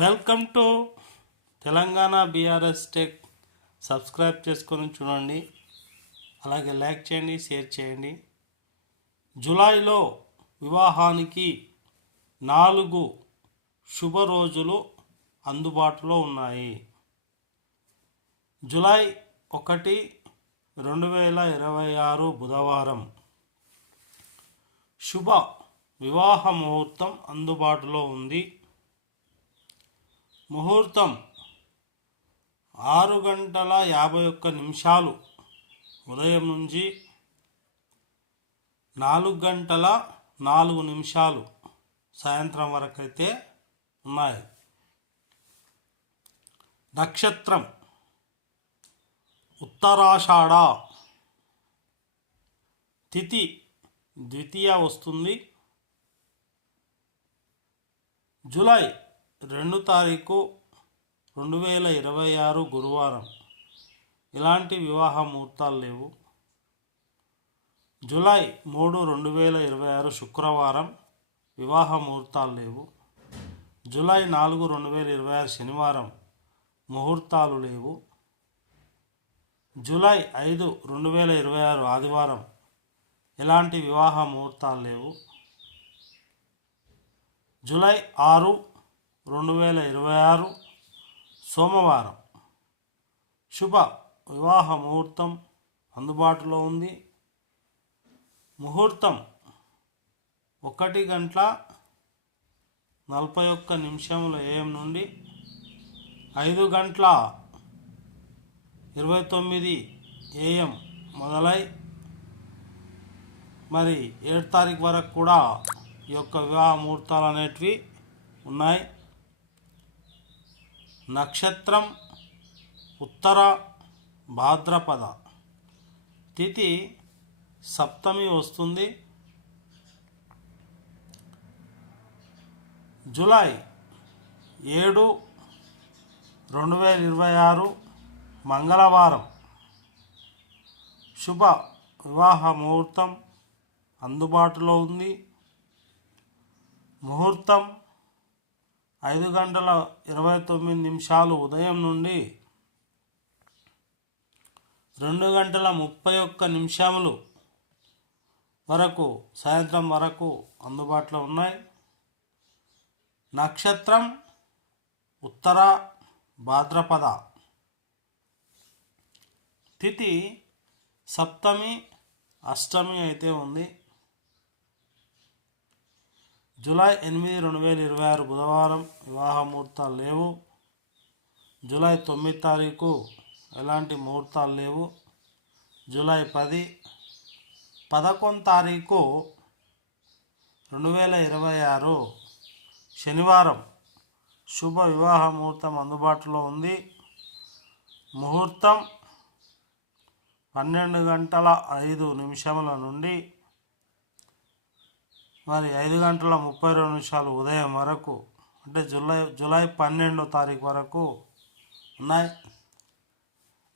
Welcome to Telangana BRS tech. Subscribe చేసుకొని చూడండి. అలాగే లైక్ చేయండి షేర్ చేయండి. జూలైలో వివాహానికి నాలుగు శుభ రోజులు అందుబాటులో ఉన్నాయి. జూలై ఒకటి రెండు వేల ఇరవై ఆరు బుధవారం. శుభ వివాహ ముహూర్తం అందుబాటులో ఉంది. ముహూర్తం ఆరు గంటల యాభై ఒక్క నిమిషాలు. ఉదయం నుంచి నాలుగు గంటల నాలుగు నిమిషాలు సాయంత్రం వరకు అయితే ఉన్నాయి. నక్షత్రం ఉత్తరాషాఢ తిథి ద్వితీయ వస్తుంది. జూలై రెండు తారీఖు రెండు వేల ఇరవై ఆరు గురువారం. ఇలాంటి వివాహ ముహూర్తాలు లేవు. జూలై మూడు రెండు వేల ఇరవై ఆరు శుక్రవారం వివాహ ముహూర్తాలు లేవు. జూలై నాలుగు రెండు వేల ఇరవై ఆరు శనివారం ముహూర్తాలు లేవు. జూలై ఐదు రెండు వేల ఇరవై ఆరు ఆదివారం ఎలాంటి వివాహ ముహూర్తాలు లేవు. జూలై ఆరు రెండు వేల ఇరవై ఆరు సోమవారం. శుభ వివాహ ముహూర్తం అందుబాటులో ఉంది. ముహూర్తం ఒకటి గంటల నలభై ఒక్క నిమిషముల ఏఎం నుండి ఐదు గంటల ఇరవై తొమ్మిది ఏఎం మొదలై మరి ఏడు తారీఖు వరకు కూడా ఈ యొక్క వివాహ ముహూర్తాలు అనేటివి ఉన్నాయి. నక్షత్రం ఉత్తర భాద్రపద. తిథి సప్తమి వస్తుంది. జూలై ఏడు రెండు వేల ఇరవై ఆరు మంగళవారం. శుభ వివాహ ముహూర్తం అందుబాటులో ఉంది. ముహూర్తం ఐదు గంటల ఇరవై తొమ్మిది నిమిషాలు ఉదయం నుండి రెండు గంటల ముప్పై ఒక్క నిమిషములు వరకు సాయంత్రం వరకు అందుబాటులో ఉన్నాయి. నక్షత్రం ఉత్తర భాద్రపద. తిథి సప్తమి అష్టమి అయితే ఉంది. జూలై ఎనిమిది రెండు వేల ఇరవై ఆరు బుధవారం వివాహ ముహూర్తాలు లేవు. జూలై తొమ్మిది తారీఖు ఎలాంటి ముహూర్తాలు లేవు. జూలై పది పదకొండు తారీఖు రెండు వేల ఇరవై ఆరు శనివారం శుభ వివాహ ముహూర్తం అందుబాటులో ఉంది. ముహూర్తం పన్నెండు గంటల ఐదు నిమిషముల నుండి మరి ఐదు గంటల ముప్పై రెండు నిమిషాలు ఉదయం వరకు అంటే జూలై జూలై పన్నెండో తారీఖు వరకు ఉన్నాయి.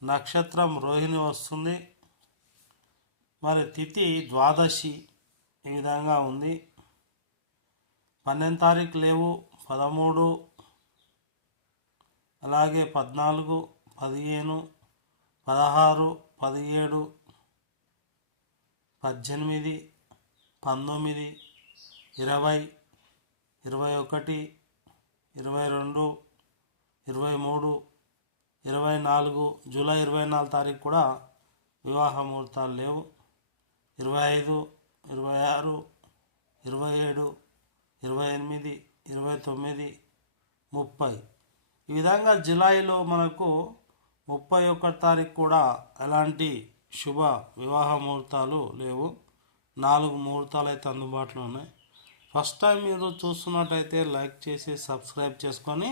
నక్షత్రం రోహిణి వస్తుంది. మరి తిథి ద్వాదశి ఈ విధంగా ఉంది. పన్నెండు తారీఖు లేవు పదమూడు అలాగే పద్నాలుగు పదిహేను పదహారు పదిహేడు పద్దెనిమిది పంతొమ్మిది ఇరవై ఇరవై ఒకటి ఇరవై రెండు ఇరవై మూడు ఇరవై నాలుగు జూలై ఇరవై నాలుగు తారీఖు కూడా వివాహ ముహూర్తాలు లేవు. ఇరవై ఐదు ఇరవై ఆరు ఇరవై ఏడు ఇరవై ఎనిమిది ఇరవై తొమ్మిది ముప్పై. ఈ విధంగా జులైలో మనకు ముప్పై ఒకటి తారీఖు కూడా ఎలాంటి శుభ వివాహ ముహూర్తాలు లేవు. నాలుగు ముహూర్తాలు అయితే అందుబాటులో ఉన్నాయి. ఫస్ట్ టైం మీరు చూస్తున్నట్టయితే లైక్ చేసి సబ్స్క్రైబ్ చేసుకొని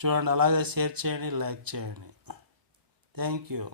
చూడండి. అలాగే షేర్ చేయండి లైక్ చేయండి. Thank you.